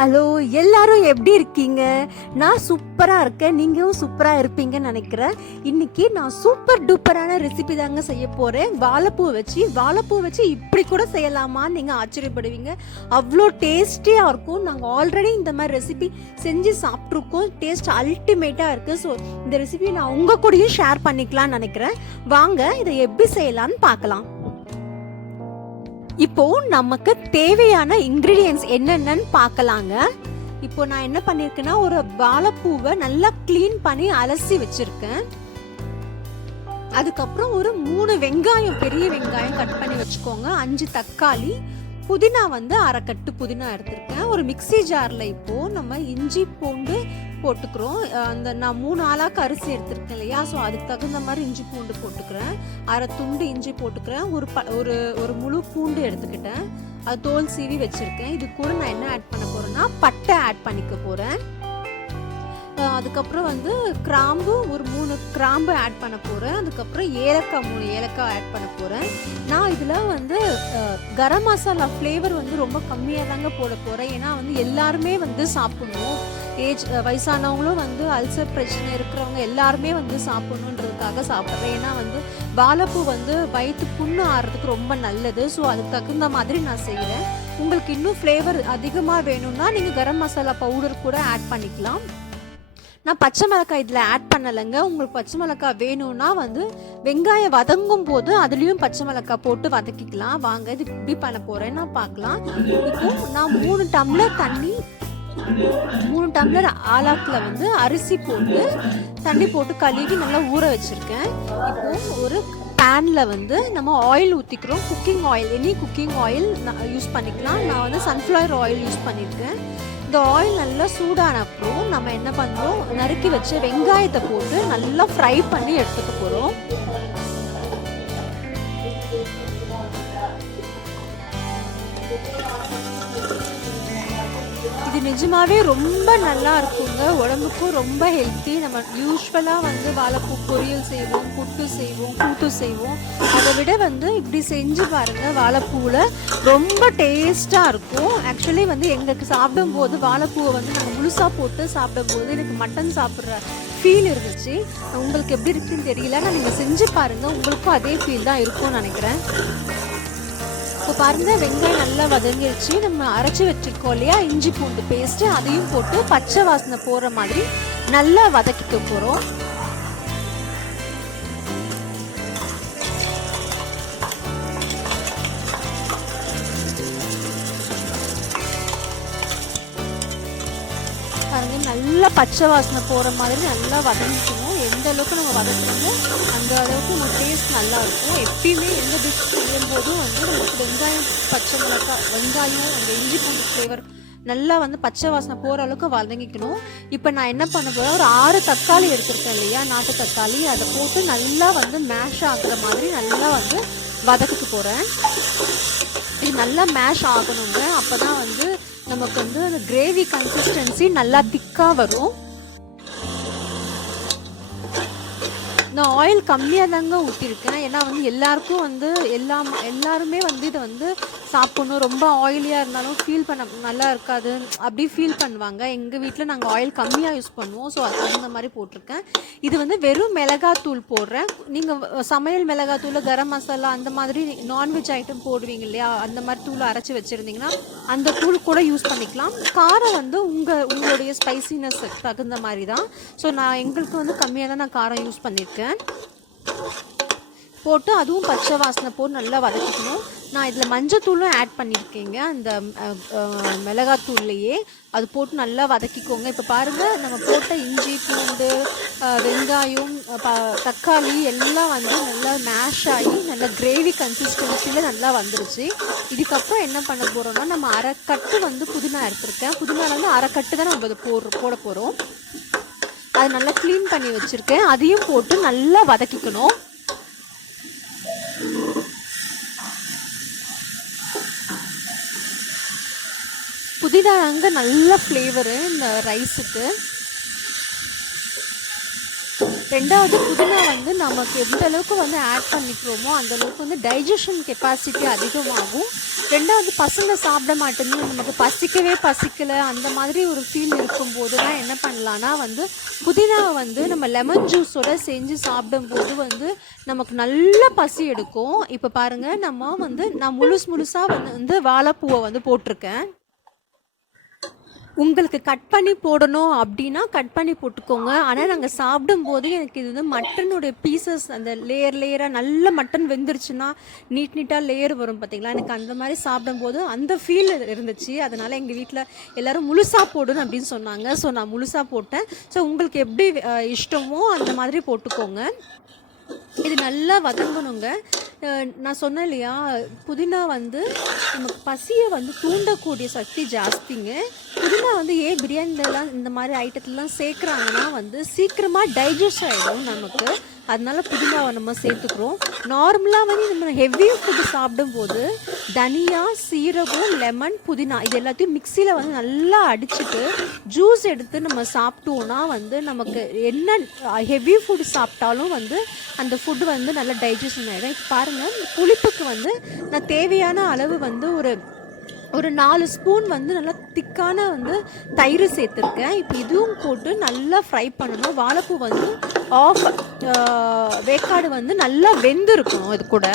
Hello, எல்லாரும் எப்படி இருக்கீங்க? நான் சூப்பரா இருக்கேன். நீங்களும் சூப்பரா இருப்பீங்கன்னு நினைக்கிறேன். இன்னைக்கு நான் சூப்பர் டூப்பரான ரெசிபி தாங்க செய்ய போறேன். வாழைப்பூ வச்சு இப்படி கூட செய்யலாமான்னு நீங்க ஆச்சரியப்படுவீங்க. அவ்வளோ டேஸ்டியா இருக்கும். நாங்க ஆல்ரெடி இந்த மாதிரி ரெசிபி செஞ்சு சாப்பிட்ருக்கோம். டேஸ்ட் அல்டிமேட்டா இருக்கு. ஸோ இந்த ரெசிபி நான் உங்க கூடயும் ஷேர் பண்ணிக்கலாம்னு நினைக்கிறேன். வாங்க இதை எப்படி செய்யலாம்னு பார்க்கலாம். இப்போ நமக்கு தேவையான இன்கிரீடியன்ஸ் என்னென்னு பார்க்கலாங்க. இப்போ நான் என்ன பண்ணிருக்கேன்னா, ஒரு வாழைப்பூவை நல்லா கிளீன் பண்ணி அலசி வச்சிருக்கேன். அதுக்கப்புறம் ஒரு 3 வெங்காயம், பெரிய வெங்காயம் கட் பண்ணி வச்சுக்கோங்க. 5 தக்காளி, புதினா அரை கட்டு புதினா எடுத்திருக்கேன். ஒரு மிக்சி ஜார்ல இப்போ நம்ம இஞ்சி பூண்டு போட்டுக்கிறோம். அந்த நான் 3 ஆளாக்கு அரிசி எடுத்திருக்கேன் இல்லையா, ஸோ அதுக்கு தகுந்த மாதிரி இஞ்சி பூண்டு போட்டுக்கிறேன். அரை துண்டு இஞ்சி போட்டுக்கிறேன். ஒரு முழு பூண்டு எடுத்துக்கிட்டேன். அது தோல் சீவி வச்சிருக்கேன். இது கூட நான் என்ன ஆட் பண்ண போறேன்னா, பட்டை ஆட் பண்ணிக்க போறேன். அதுக்கப்புறம் கிராம்பு ஒரு 3 கிராம்பு ஆட் பண்ண போறேன். அதுக்கப்புறம் ஏலக்காய் 3 ஏலக்காய் ஆட் பண்ண போறேன். நான் இதுல கரம் மசாலா ஃப்ளேவர் ரொம்ப கம்மியாக தாங்க போட போறேன். ஏன்னா எல்லாருமே சாப்பிடணும். வயசானவங்களும் அல்சர் பிரச்சனை இருக்கிறவங்க எல்லாருமே சாப்பிடணுன்றதுக்காக சாப்பிட்றேன். ஏன்னா வாழைப்பூ வயிற்று புண்ணு ஆறுறதுக்கு ரொம்ப நல்லது. ஸோ அதுக்கு தகுந்த மாதிரி நான் செய்கிறேன். உங்களுக்கு இன்னும் ஃப்ளேவர் அதிகமாக வேணும்னா நீங்கள் கரம் மசாலா பவுடர் கூட ஆட் பண்ணிக்கலாம். நான் பச்சை மிளகாய் இதில் ஆட் பண்ணலைங்க. உங்களுக்கு பச்சை மிளகாய் வேணும்னா வெங்காயம் வதங்கும் போது அதுலேயும் பச்சை மிளகாய் போட்டு வதக்கிக்கலாம். வாங்க இது இப்படி பண்ண போகிறேன்னா பார்க்கலாம். இப்போ நான் 3 டம்ளர் தண்ணி, 3 டம்ளர் ஆலாக்கில் அரிசி போட்டு தண்ணி போட்டு கழுவி நல்லா ஊற வச்சுருக்கேன். இப்போ ஒரு பேனில் நம்ம ஆயில் ஊற்றிக்கிறோம். Cooking oil, any cooking oil use பண்ணிக்கலாம். நான் சன்ஃப்ளவர் ஆயில் யூஸ் பண்ணியிருக்கேன். இந்த ஆயில் நல்லா சூடான அப்புறம் நம்ம என்ன பண்ணுறோம், நறுக்கி வச்ச வெங்காயத்தை போட்டு நல்லா ஃப்ரை பண்ணி எடுத்துக்க போகிறோம். இது நிஜமாவே ரொம்ப நல்லா இருக்குங்க. உடம்புக்கும் ரொம்ப ஹெல்த்தி. நம்ம யூஸ்வலாக வாழைப்பூ பொரியல் செய்வோம், புட்டு செய்வோம், கூட்டு செய்வோம். அதை விட இப்படி செஞ்சு பாருங்க. வாழைப்பூவில் ரொம்ப டேஸ்ட்டாக இருக்கும். ஆக்சுவலி எங்களுக்கு சாப்பிடும்போது வாழைப்பூவை நாங்கள் முழுசாக போட்டு சாப்பிடும்போது எனக்கு மட்டன் சாப்பிட்ற ஃபீல் இருந்துச்சு. உங்களுக்கு எப்படி இருக்குன்னு தெரியல. நான் நீங்கள் செஞ்சு பாருங்கள், உங்களுக்கும் அதே ஃபீல் தான் இருக்கும்னு நினைக்கிறேன். இப்போ பாருங்க, வெங்காயம் நல்லா வதங்கிடுச்சு. நம்ம அரைச்சி வச்சிருக்கோம் இல்லையா இஞ்சி பூண்டு பேஸ்ட், அதையும் போட்டு பச்சை வாசனை போற மாதிரி நல்லா வதக்கிக்க போறோம். பாருங்க, நல்லா பச்சை வாசனை போற மாதிரி நல்லா வதங்கிக்கணும். எந்த அளவுக்கு நம்ம வதக்கணுமோ அந்த அளவுக்கு நம்ம டேஸ்ட் நல்லா இருக்கும். எப்பயுமே எந்த டிஷ் செய்யும் போதும் நமக்கு வெங்காயம், பச்சை மிளகாய், வெங்காயம், அந்த இஞ்சி பூண்டு ஃப்ளேவர் நல்லா பச்சை வாசனை போகிற அளவுக்கு வதங்கிக்கணும். இப்போ நான் என்ன பண்ண போகிறேன், ஒரு 6 தக்காளி எடுத்துருக்கேன் இல்லையா, நாட்டு தக்காளி, அதை போட்டு நல்லா மேஷ் ஆகுற மாதிரி நல்லா வதக்கிக்க போகிறேன். இது நல்லா மேஷ் ஆகணுங்க. அப்போ தான் நமக்கு அந்த கிரேவி கன்சிஸ்டன்சி நல்லா திக்காக வரும். நான் ஆயில் கம்மியாக தாங்க ஊற்றிருக்கேன். ஏன்னா எல்லாருக்கும் எல்லாருமே இதை சாப்பிடணும். ரொம்ப ஆயிலியாக இருந்தாலும் ஃபீல் பண்ண நல்லா இருக்காது, அப்படி ஃபீல் பண்ணுவாங்க. எங்கள் வீட்டில் நாங்கள் ஆயில் கம்மியாக யூஸ் பண்ணுவோம். ஸோ அது தகுந்த மாதிரி போட்டிருக்கேன். இது வெறும் மிளகாத்தூள் போடுறேன். நீங்கள் சமையல் மிளகாத்தூள், கரம் மசாலா அந்த மாதிரி நான்வெஜ் ஐட்டம் போடுவீங்க இல்லையா, அந்த மாதிரி தூள் அரைச்சி வச்சுருந்தீங்கன்னா அந்த தூள் கூட யூஸ் பண்ணிக்கலாம். காரம் உங்களுடைய ஸ்பைசினஸ் தகுந்த மாதிரி தான். ஸோ நான் எங்களுக்கு கம்மியாக தான் நான் காரம் யூஸ் பண்ணியிருக்கேன். போட்டு அதுவும் பச்சை வாசனை போட்டு நல்லா வதக்கிக்கணும். நான் இதில் மஞ்சத்தூளும் ஆட் பண்ணியிருக்கேங்க. அந்த மிளகாத்தூள்லையே அது போட்டு நல்லா வதக்கிக்கோங்க. இப்போ பாருங்கள், நம்ம போட்ட இஞ்சி பூண்டு, வெங்காயம், தக்காளி எல்லாம் நல்லா மேஷ் ஆகி நல்ல கிரேவி கன்சிஸ்டன்சியில் நல்லா வந்துருச்சு. இதுக்கப்புறம் என்ன பண்ண போகிறோம்னா, நம்ம அரை கட்டு புதினா எடுத்திருக்கேன். புதினால அரை கட்டு தான் நம்ம போட போகிறோம். அதை நல்லா க்ளீன் பண்ணி வச்சுருக்கேன். அதையும் போட்டு நல்லா வதக்கிக்கணும். புதினாங்க நல்ல ஃப்ளேவரு இந்த ரைஸுக்கு. 2வது புதினா வந்து நமக்கு எந்த அளவுக்கு வந்து ஆட் பண்ணிக்கிறோமோ அந்த அளவுக்கு வந்து டைஜஷன் கெப்பாசிட்டி அதிகமாகும். 2வது பசங்க சாப்பிட மாட்டேன்னு நமக்கு பசிக்கல அந்த மாதிரி ஒரு ஃபீல் இருக்கும்போது தான் என்ன பண்ணலான்னா வந்து புதினாவை வந்து நம்ம லெமன் ஜூஸோட செஞ்சு சாப்பிடும்போது வந்து நமக்கு நல்ல பசி எடுக்கும். இப்போ பாருங்கள் நான் முழுசாக வந்து வாழைப்பூவை வந்து போட்டிருக்கேன். உங்களுக்கு கட் பண்ணி போடணும் அப்படின்னா கட் பண்ணி போட்டுக்கோங்க. ஆனால் நாங்கள் சாப்பிடும்போது எனக்கு இது வந்து மட்டனுடைய பீசஸ் அந்த லேயராக நல்ல மட்டன் வெந்துருச்சுன்னா நீட்டாக லேயர் வரும் பார்த்தீங்களா, எனக்கு அந்த மாதிரி சாப்பிடும்போது அந்த ஃபீல் இருந்துச்சு. அதனால் எங்கள் வீட்டில் எல்லோரும் முழுசாக போடணும் அப்படின்னு சொன்னாங்க. ஸோ நான் முழுசாக போட்டேன். ஸோ உங்களுக்கு எப்படி இஷ்டமோ அந்த மாதிரி போட்டுக்கோங்க. இது நல்லா வதங்கணுங்க. நான் சொன்னேன் இல்லையா, புதினா வந்து நமக்கு பசியை வந்து தூண்டக்கூடிய சக்தி ஜாஸ்திங்க. புதினா வந்து ஏன் பிரியாணிலலாம் இந்த மாதிரி ஐட்டத்துலலாம் சேர்க்குறாங்கன்னா வந்து சீக்கிரமாக டைஜஸ்ட் ஆகிடும் நமக்கு. அதனால புதினாவை நம்ம சேர்த்துக்கிறோம். நார்மலாக வந்து நம்ம ஹெவி ஃபுட்டு சாப்பிடும்போது தனியா, சீரகம், லெமன், புதினா இது எல்லாத்தையும் மிக்சியில் வந்து நல்லா அடிச்சுட்டு ஜூஸ் எடுத்து நம்ம சாப்பிட்டோன்னா வந்து நமக்கு என்ன ஹெவி ஃபுட்டு சாப்பிட்டாலும் வந்து அந்த ஃபுட்டு வந்து நல்லா டைஜஷன் ஆகிடும். இப்போ பாருங்கள், புளிப்புக்கு வந்து நான் தேவையான அளவு வந்து ஒரு 4 ஸ்பூன் வந்து நல்லா திக்கான வந்து தயிர் சேர்த்துருக்கேன். இப்போ இதுவும் போட்டு நல்லா ஃப்ரை பண்ணணும். வாழைப்பூ வந்து ஆஃப் வேக்காடு வந்து நல்லா வெந்திருக்கணும். இது கூட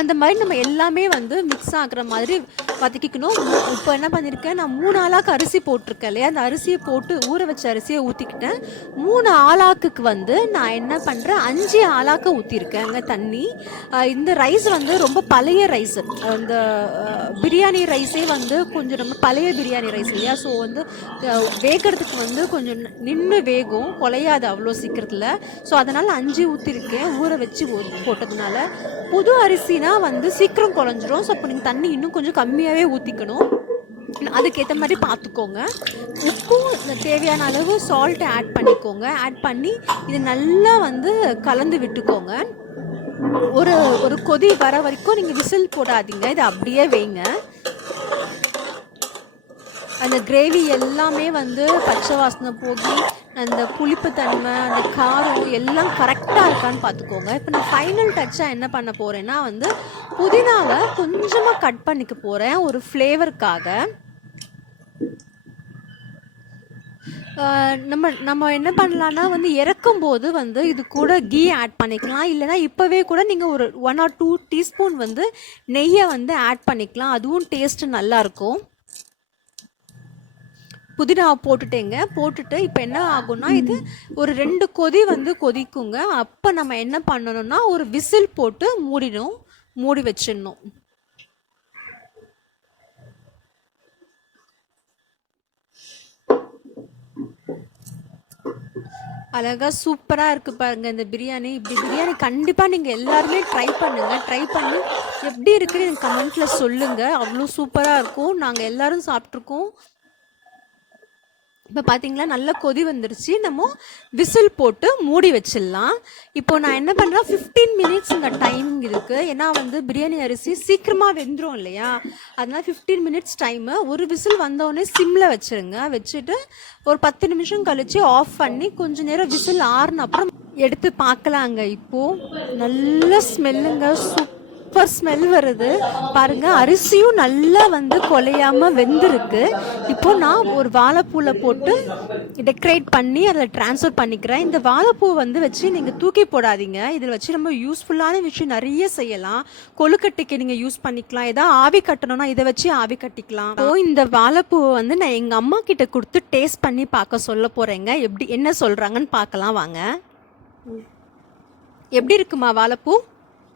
அந்த மாதிரி நம்ம எல்லாமே வந்து மிக்ஸ் ஆகுற மாதிரி வதக்கிக்கணும். இப்போ என்ன பண்ணியிருக்கேன், நான் 3 ஆளாக்கு அரிசி போட்டிருக்கேன் இல்லையா, அந்த அரிசியை போட்டு ஊற வச்ச அரிசியை ஊற்றிக்கிட்டேன். 3 ஆளாக்குக்கு வந்து நான் என்ன பண்ணுறேன், 5 ஆளாக்க ஊற்றிருக்கேங்க தண்ணி. இந்த ரைஸ் வந்து ரொம்ப பழைய ரைஸ். இந்த பிரியாணி ரைஸே வந்து கொஞ்சம் ரொம்ப பழைய பிரியாணி ரைஸ் இல்லையா, ஸோ வந்து வேகிறதுக்கு வந்து கொஞ்சம் நின்று வேகும், குலையாது அவ்வளோ சீக்கிரத்தில். ஸோ அதனால் 5 ஊற்றிருக்கேன் ஊற வச்சு போட்டதுனால. புது அரிசினா வந்து சீக்கிரம் குழஞ்சிரும். ஸோ அப்போ நீங்கள் தண்ணி இன்னும் கொஞ்சம் கம்மியாகவே ஊற்றிக்கணும். அதுக்கேற்ற மாதிரி பார்த்துக்கோங்க. உப்பும் தேவையான அளவு சால்ட் ஆட் பண்ணிக்கோங்க. ஆட் பண்ணி இது நல்லா வந்து கலந்து விட்டுக்கோங்க. ஒரு கொதி வர வரைக்கும் நீங்கள் விசில் போடாதீங்க, இதை அப்படியே வைங்க. அந்த கிரேவி எல்லாமே வந்து பச்சை வாசனை போகி அந்த புளிப்பு தன்மை, அந்த காரம் எல்லாம் கரெக்டாக இருக்கான்னு பார்த்துக்கோங்க. இப்போ நான் ஃபைனல் டச்சாக என்ன பண்ண போகிறேன்னா வந்து புதினாவை கொஞ்சமாக கட் பண்ணிக்க போகிறேன் ஒரு ஃப்ளேவருக்காக. நம்ம என்ன பண்ணலான்னா வந்து இறக்கும்போது வந்து இது கூட கீ ஆட் பண்ணிக்கலாம். இல்லைனா இப்போவே கூட நீங்கள் ஒரு 1 or 2 டீஸ்பூன் வந்து நெய்யை வந்து ஆட் பண்ணிக்கலாம். அதுவும் டேஸ்ட்டு நல்லாயிருக்கும். புதினாவை போட்டுட்டு இப்போ என்ன ஆகும்னா இது ஒரு 2 கொதி வந்து கொதிக்குங்க. அப்போ நம்ம என்ன பண்ணணும்னா ஒரு விசில் போட்டு மூடி வச்சிடணும். அழகாக சூப்பராக இருக்குது பாருங்கள் இந்த பிரியாணி. இப்படி பிரியாணி கண்டிப்பாக நீங்கள் எல்லாருமே ட்ரை பண்ணுங்கள். ட்ரை பண்ணி எப்படி இருக்குன்னு எனக்கு கமெண்ட்டில் சொல்லுங்கள். அவ்வளோ சூப்பராக இருக்கும். நாங்கள் எல்லோரும் சாப்பிட்ருக்கோம். இப்போ பார்த்தீங்களா, நல்ல கொதி வந்துருச்சு. நம்ம விசில் போட்டு மூடி வச்சிடலாம். இப்போது நான் என்ன பண்ணுறேன், 15 மினிட்ஸ் இங்கே டைமிங் இருக்குது. ஏன்னா வந்து பிரியாணி அரிசி சீக்கிரமாக வெந்துடும் இல்லையா, அதனால் 15 மினிட்ஸ் டைமு. ஒரு விசில் வந்தோடனே சிம்மில் வச்சுருங்க. வச்சுட்டு ஒரு 10 நிமிஷம் கழித்து ஆஃப் பண்ணி கொஞ்சம் நேரம் விசில் ஆறுன அப்புறம் எடுத்து பார்க்கலாங்க. இப்போது நல்ல ஸ்மெல்லுங்க, சூப்பர் ஸ்மெல் வருது பாருங்கள். அரிசியும் நல்லா வந்து குலையாமல் வெந்திருக்கு. இப்போ நான் ஒரு வாழைப்பூவில் போட்டு டெக்கரேட் பண்ணி அதில் ட்ரான்ஸ்ஃபர் பண்ணிக்கிறேன். இந்த வாழைப்பூ வந்து வச்சு நீங்கள் தூக்கி போடாதீங்க. இதில் வச்சு நம்ம யூஸ்ஃபுல்லான விஷயம் நிறைய செய்யலாம். கொழுக்கட்டைக்கு நீங்கள் யூஸ் பண்ணிக்கலாம். ஏதாவது ஆவி கட்டணும்னா இதை வச்சு ஆவி கட்டிக்கலாம். இந்த வாழைப்பூவை வந்து நான் எங்கள் அம்மா கிட்ட கொடுத்து டேஸ்ட் பண்ணி பார்க்க சொல்ல போகிறேங்க. என்ன சொல்கிறாங்கன்னு பார்க்கலாம் வாங்க. எப்படி இருக்குமா வாழைப்பூ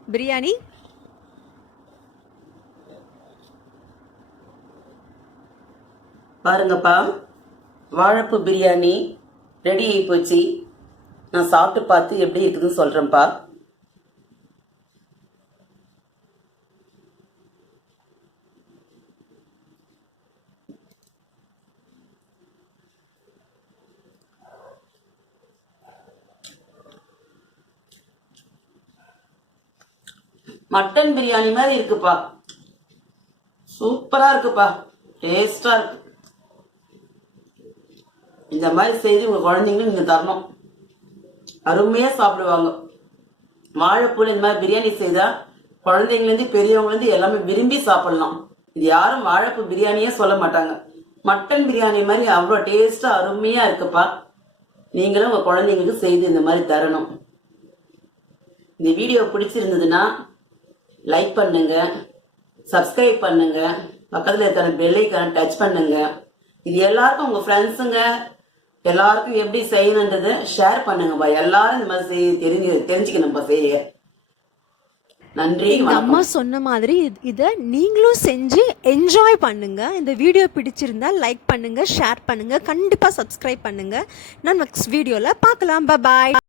பிரியாணி? பாருங்கப்பா, வாழைப்பூ பிரியாணி ரெடி ஆகி போச்சு. நான் சாப்பிட்டு பார்த்து எப்படி இருக்குதுன்னு சொல்கிறேன்ப்பா. மட்டன் பிரியாணி மாதிரி இருக்குப்பா. சூப்பராக இருக்குப்பா, டேஸ்டாக இருக்கு. இந்த மாதிரி செய்து உங்கள் குழந்தைங்களும் நீங்கள் தரணும். அருமையாக சாப்பிடுவாங்க. வாழைப்பூல இந்த மாதிரி பிரியாணி செய்தால் குழந்தைங்கலேருந்து பெரியவங்கலேருந்து எல்லாமே விரும்பி சாப்பிடலாம். இது யாரும் வாழைப்பூ பிரியாணியே சொல்ல மாட்டாங்க. மட்டன் பிரியாணி மாதிரி அவ்வளோ டேஸ்ட்டாக அருமையாக இருக்குப்பா. நீங்களும் உங்கள் குழந்தைங்களுக்கு செய்து இந்த மாதிரி தரணும். இந்த வீடியோ பிடிச்சிருந்ததுன்னா லைக் பண்ணுங்க, சப்ஸ்கிரைப் பண்ணுங்க, பக்கத்தில் இருக்கிற பெல் ஐக்கானை டச் பண்ணுங்க. இது எல்லாருக்கும் உங்கள் ஃப்ரெண்ட்ஸுங்க எல்லாருக்கும் எப்படி செய்யணுன்றதை ஷேர் பண்ணுங்கப்பா. எல்லாரும் இந்த மாதிரி தெரிஞ்சுக்கணும்ப்பா செய்ய. நன்றி. எங்க அம்மா சொன்ன மாதிரி இதை நீங்களும் செஞ்சு என்ஜாய் பண்ணுங்க. இந்த வீடியோ பிடிச்சிருந்தா லைக் பண்ணுங்க, ஷேர் பண்ணுங்க, கண்டிப்பா சப்ஸ்கிரைப் பண்ணுங்க. நான் நெக்ஸ்ட் வீடியோல பார்க்கலாம். பாய்.